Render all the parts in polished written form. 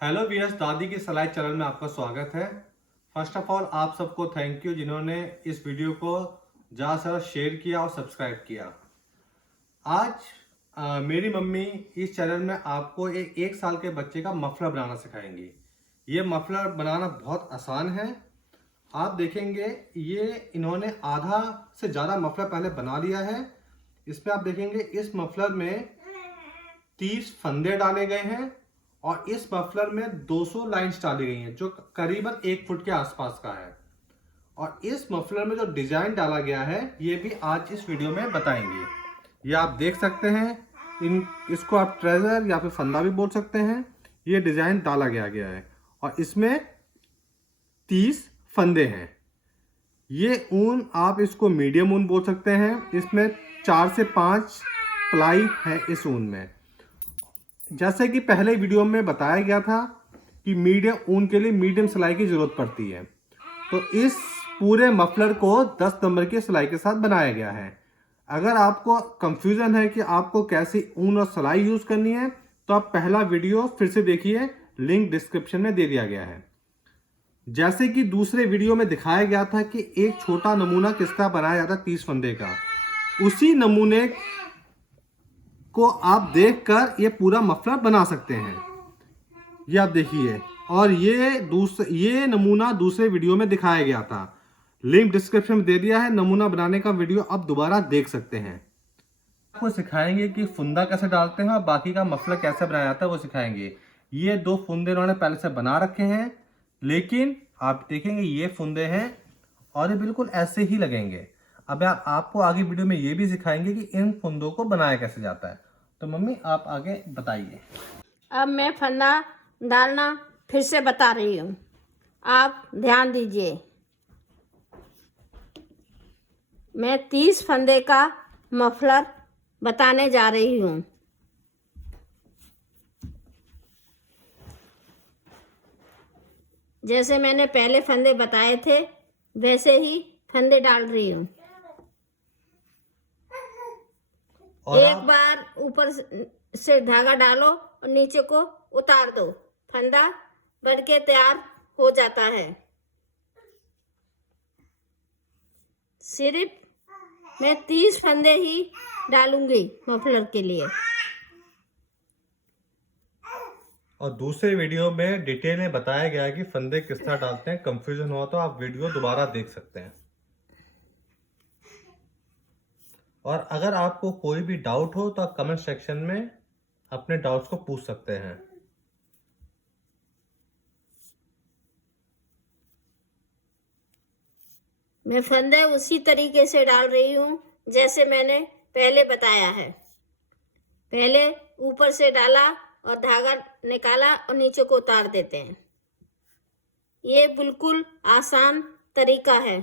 Hello VS, दादी की सलाई चैनल में आपका स्वागत है। फर्स्ट ऑफ ऑल आप सबको थैंक यू जिन्होंने इस वीडियो को ज़्यादा से ज़्यादा शेयर किया और सब्सक्राइब किया। आज मेरी मम्मी इस चैनल में आपको एक साल के बच्चे का मफलर बनाना सिखाएंगी। ये मफलर बनाना बहुत आसान है। आप देखेंगे ये इन्होंने आधा से ज़्यादा मफलर पहले बना लिया है। इसमें आप देखेंगे इस मफलर में 30 फंदे डाले गए हैं और इस मफलर में 200 लाइंस डाली गई हैं जो करीबन 1 फुट के आसपास का है। और इस मफलर में जो डिजाइन डाला गया है ये भी आज इस वीडियो में बताएंगे। ये आप देख सकते हैं, इसको आप ट्रेजर या फिर फंदा भी बोल सकते हैं। ये डिजाइन डाला गया है और इसमें 30 फंदे हैं। ये ऊन आप इसको मीडियम ऊन बोल सकते हैं। इसमें 4 से 5 प्लाई है इस ऊन में। जैसे कि पहले वीडियो में बताया गया था कि मीडियम ऊन के लिए मीडियम सिलाई की जरूरत पड़ती है। तो इस पूरे मफलर को 10 नंबर की सिलाई के साथ बनाया गया है। अगर आपको कंफ्यूजन है कि आपको कैसी ऊन और सिलाई यूज करनी है तो आप पहला वीडियो फिर से देखिए, लिंक डिस्क्रिप्शन में दे दिया गया है। जैसे कि दूसरे वीडियो में दिखाया गया था कि एक छोटा नमूना किस तरह बनाया जाता है 30 फंदे का, उसी नमूने को आप देखकर ये पूरा मफलर बना सकते हैं। ये आप देखिए, और ये नमूना दूसरे वीडियो में दिखाया गया था। लिंक डिस्क्रिप्शन में दे दिया है। नमूना बनाने का वीडियो आप दोबारा देख सकते हैं। आपको सिखाएंगे कि फुंदा कैसे डालते हैं और बाकी का मफलर कैसे बनाया जाता है वो सिखाएंगे। ये 2 फुंदे उन्होंने पहले से बना रखे हैं, लेकिन आप देखेंगे ये फुंदे हैं और ये बिल्कुल ऐसे ही लगेंगे। अब आपको आगे वीडियो में ये भी सिखाएंगे कि इन फुंदों को बनाया कैसे जाता है। तो मम्मी आप आगे बताइए। अब मैं फंदा डालना फिर से बता रही हूँ, आप ध्यान दीजिए। मैं 30 फंदे का मफलर बताने जा रही हूँ। जैसे मैंने पहले फंदे बताए थे वैसे ही फंदे डाल रही हूँ। एक बार ऊपर से धागा डालो और नीचे को उतार दो, फंदा बन के तैयार हो जाता है। सिर्फ मैं 30 फंदे ही डालूंगी मफलर के लिए। और दूसरे वीडियो में डिटेल में बताया गया है कि फंदे किस तरह डालते हैं। कंफ्यूजन हुआ तो आप वीडियो दोबारा देख सकते हैं। और अगर आपको कोई भी डाउट हो तो आप कमेंट सेक्शन में अपने डाउट्स को पूछ सकते हैं। मैं फंदे उसी तरीके से डाल रही हूँ जैसे मैंने पहले बताया है। पहले ऊपर से डाला और धागा निकाला और नीचे को उतार देते हैं। ये बिल्कुल आसान तरीका है।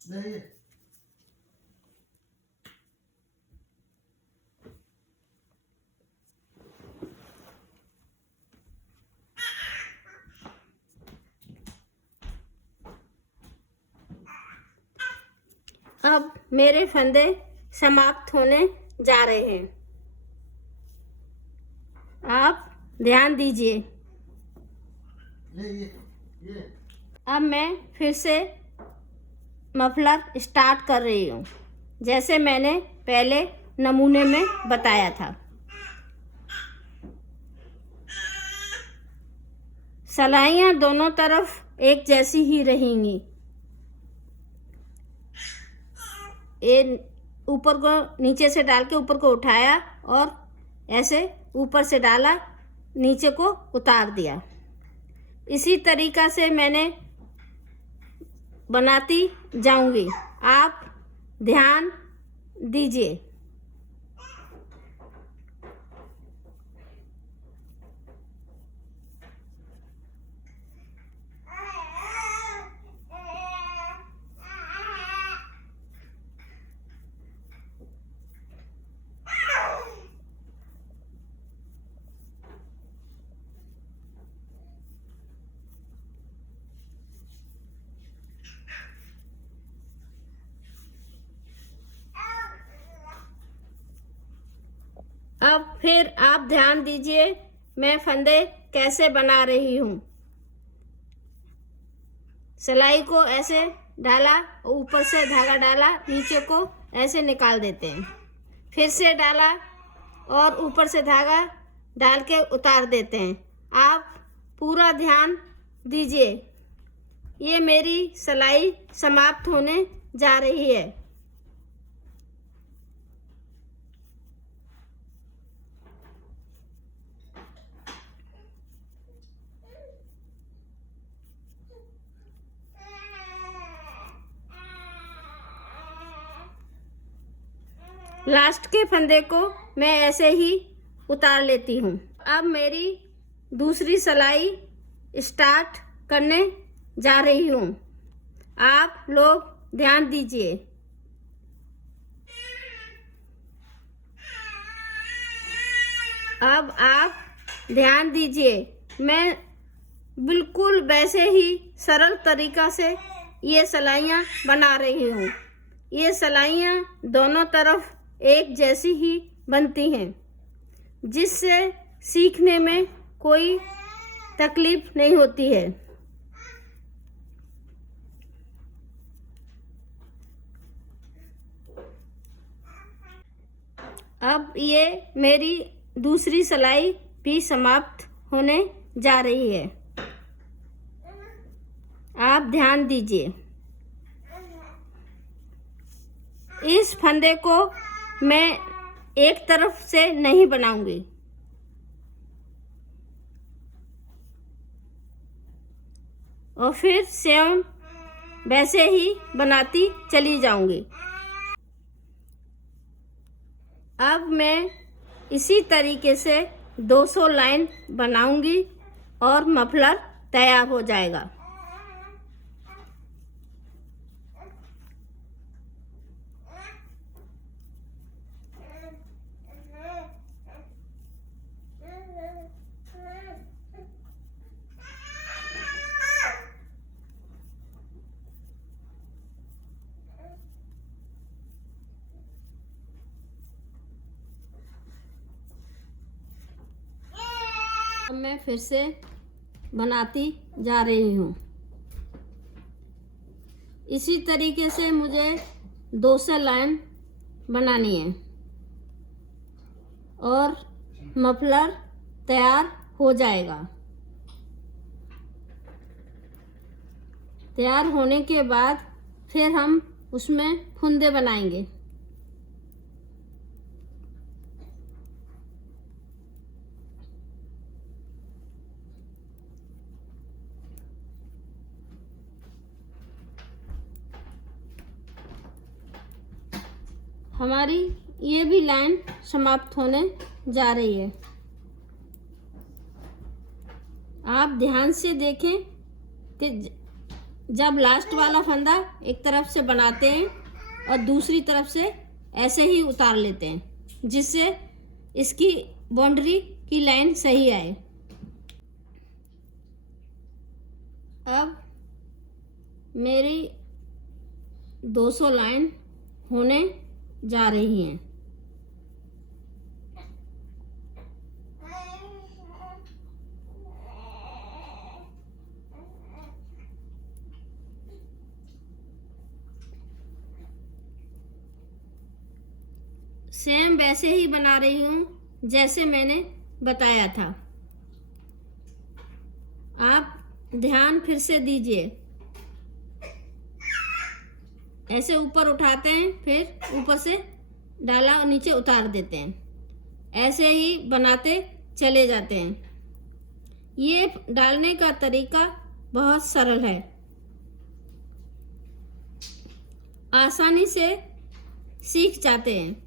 नहीं। अब मेरे फंदे समाप्त होने जा रहे हैं। आप ध्यान दीजिए। अब मैं फिर से मफलर स्टार्ट कर रही हूँ जैसे मैंने पहले नमूने में बताया था। सलाइयाँ दोनों तरफ एक जैसी ही रहेंगी। ये ऊपर को नीचे से डाल के ऊपर को उठाया और ऐसे ऊपर से डाला, नीचे को उतार दिया। इसी तरीका से मैंने बनाती जाऊंगी, आप ध्यान दीजिए। फिर आप ध्यान दीजिए मैं फंदे कैसे बना रही हूँ। सिलाई को ऐसे डाला, ऊपर से धागा डाला, नीचे को ऐसे निकाल देते हैं। फिर से डाला और ऊपर से धागा डाल के उतार देते हैं। आप पूरा ध्यान दीजिए। ये मेरी सिलाई समाप्त होने जा रही है। लास्ट के फंदे को मैं ऐसे ही उतार लेती हूँ। अब मेरी दूसरी सिलाई स्टार्ट करने जा रही हूँ। आप लोग ध्यान दीजिए। अब आप ध्यान दीजिए, मैं बिल्कुल वैसे ही सरल तरीका से ये सिलाइयाँ बना रही हूँ। ये सिलाइयाँ दोनों तरफ एक जैसी ही बनती हैं, जिससे सीखने में कोई तकलीफ नहीं होती है। अब ये मेरी दूसरी सिलाई भी समाप्त होने जा रही है। आप ध्यान दीजिए। इस फंदे को मैं एक तरफ से नहीं बनाऊंगी, और फिर सेम वैसे ही बनाती चली जाऊंगी। अब मैं इसी तरीके से 200 लाइन बनाऊंगी और मफलर तैयार हो जाएगा। अब मैं फिर से बनाती जा रही हूँ। इसी तरीके से मुझे 200 लाइन बनानी है और मफलर तैयार हो जाएगा। तैयार होने के बाद फिर हम उसमें फुंदे बनाएंगे। हमारी ये भी लाइन समाप्त होने जा रही है। आप ध्यान से देखें कि जब लास्ट वाला फंदा एक तरफ से बनाते हैं और दूसरी तरफ से ऐसे ही उतार लेते हैं, जिससे इसकी बाउंड्री की लाइन सही आए। अब मेरी 200 लाइन होने जा रही हैं। सेम वैसे ही बना रही हूँ जैसे मैंने बताया था। आप ध्यान फिर से दीजिए। ऐसे ऊपर उठाते हैं, फिर ऊपर से डाला और नीचे उतार देते हैं। ऐसे ही बनाते चले जाते हैं। ये डालने का तरीका बहुत सरल है, आसानी से सीख जाते हैं।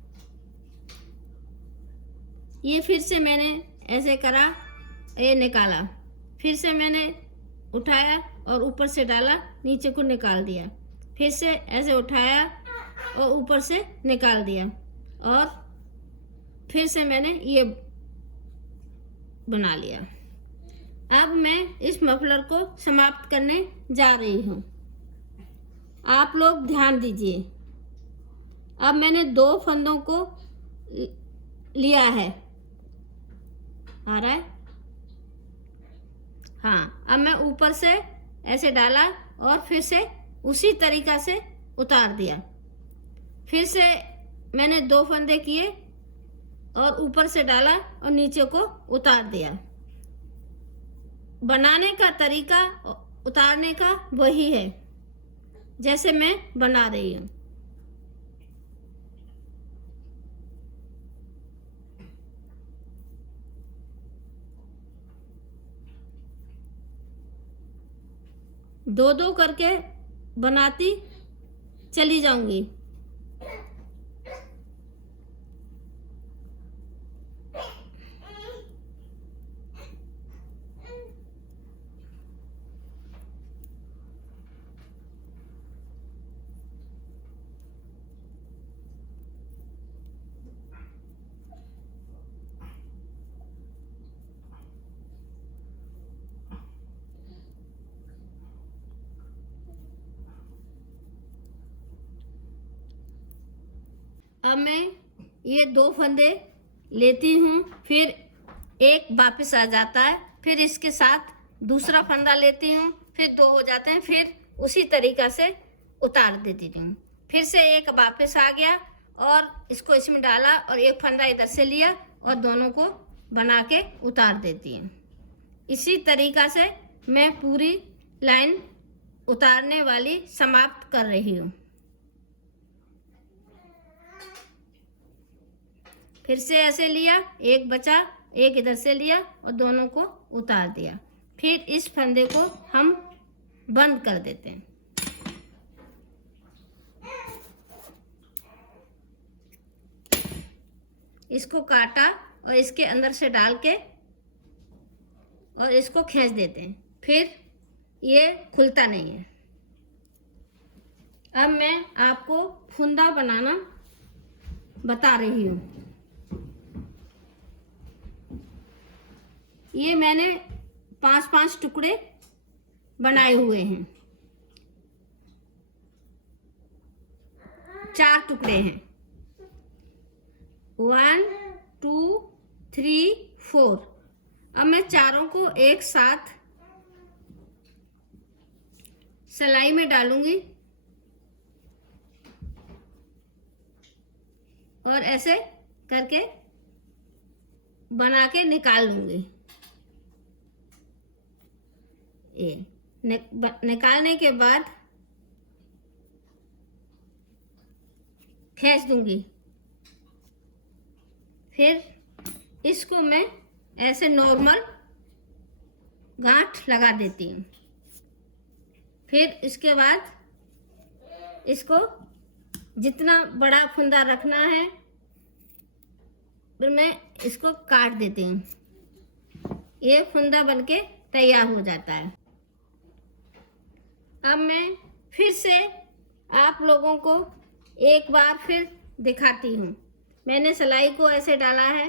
ये फिर से मैंने ऐसे करा, ये निकाला, फिर से मैंने उठाया और ऊपर से डाला, नीचे को निकाल दिया, फिर से ऐसे उठाया और ऊपर से निकाल दिया, और फिर से मैंने ये बना लिया। अब मैं इस मफलर को समाप्त करने जा रही हूँ। आप लोग ध्यान दीजिए। अब मैंने 2 फंदों को लिया है आ रहा है? हाँ, अब मैं ऊपर से ऐसे डाला और फिर से उसी तरीका से उतार दिया। फिर से मैंने 2 फंदे किए और ऊपर से डाला और नीचे को उतार दिया। बनाने का तरीका उतारने का वही है जैसे मैं बना रही हूँ। दो दो करके बनाती चली जाऊंगी। अब मैं ये 2 फंदे लेती हूँ, फिर एक वापस आ जाता है, फिर इसके साथ दूसरा फंदा लेती हूँ, फिर 2 हो जाते हैं, फिर उसी तरीका से उतार देती हूँ। फिर से एक वापस आ गया और इसको इसमें डाला और एक फंदा इधर से लिया और दोनों को बना के उतार देती हूँ। इसी तरीका से मैं पूरी लाइन उतारने वाली समाप्त कर रही हूँ। फिर से ऐसे लिया, एक बचा, एक इधर से लिया और दोनों को उतार दिया। फिर इस फंदे को हम बंद कर देते हैं। इसको काटा और इसके अंदर से डाल के और इसको खींच देते हैं, फिर ये खुलता नहीं है। अब मैं आपको फुंदा बनाना बता रही हूँ। ये मैंने 5-5 टुकड़े बनाए हुए हैं। 4 टुकड़े हैं, 1 2 3 4। अब मैं चारों को एक साथ सिलाई में डालूंगी और ऐसे करके बना के निकाल लूंगी। ये निकालने के बाद खींच दूंगी। फिर इसको मैं ऐसे नॉर्मल गांठ लगा देती हूँ। फिर इसके बाद इसको जितना बड़ा फंदा रखना है फिर मैं इसको काट देती हूँ। ये फंदा बनके तैयार हो जाता है। अब मैं फिर से आप लोगों को एक बार फिर दिखाती हूँ। मैंने सिलाई को ऐसे डाला है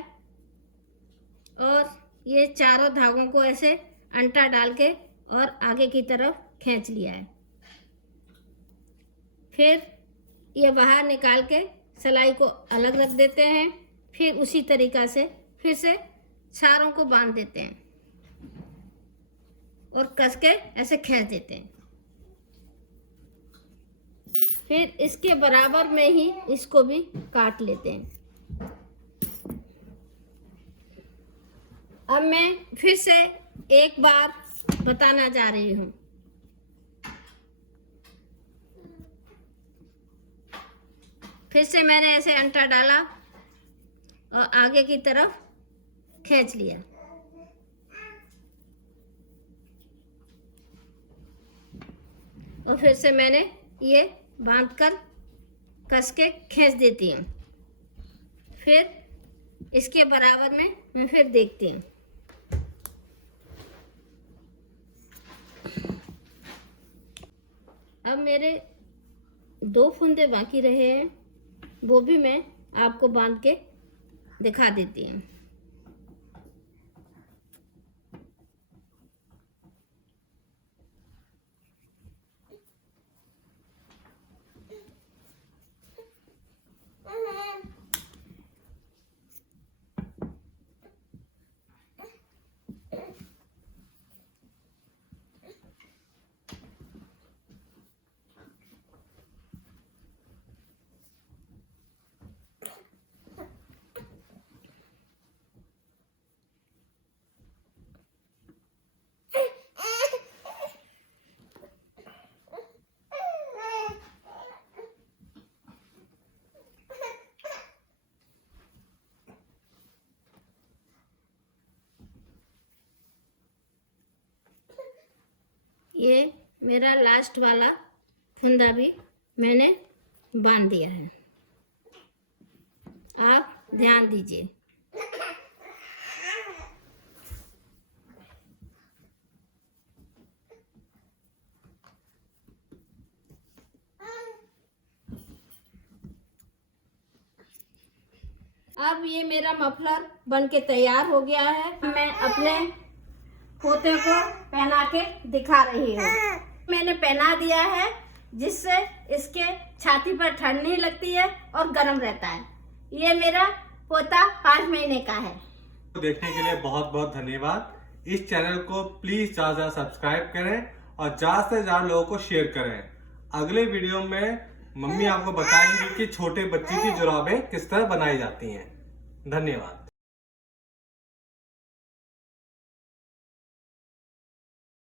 और ये चारों धागों को ऐसे अंटा डाल के और आगे की तरफ खींच लिया है। फिर ये बाहर निकाल के सिलाई को अलग रख देते हैं। फिर उसी तरीका से फिर से चारों को बांध देते हैं और कस के ऐसे खींच देते हैं। फिर इसके बराबर में ही इसको भी काट लेते हैं। अब मैं फिर से एक बार बताना जा रही हूँ। फिर से मैंने ऐसे अंटा डाला और आगे की तरफ खींच लिया। और फिर से मैंने ये बांधकर कस के खींच देती हूँ। फिर इसके बराबर में मैं फिर देखती हूँ। अब मेरे 2 फंदे बाकी रहे हैं, वो भी मैं आपको बांध के दिखा देती हूँ। ये मेरा लास्ट वाला फंदा भी मैंने बांध दिया है। आप ध्यान दीजिए। अब ये मेरा मफलर बन के तैयार हो गया है। मैं अपने पोते को पहना के दिखा रही हूँ। मैंने पहना दिया है जिससे इसके छाती पर ठंड नहीं लगती है और गर्म रहता है। ये मेरा पोता 5 महीने का है। देखने के लिए बहुत बहुत धन्यवाद। इस चैनल को प्लीज ज्यादा सब्सक्राइब करें और ज्यादा से ज्यादा लोगों को शेयर करें। अगले वीडियो में मम्मी आपको बताएंगी कि छोटे बच्चे की जुराबें किस तरह बनाई जाती हैं। धन्यवाद।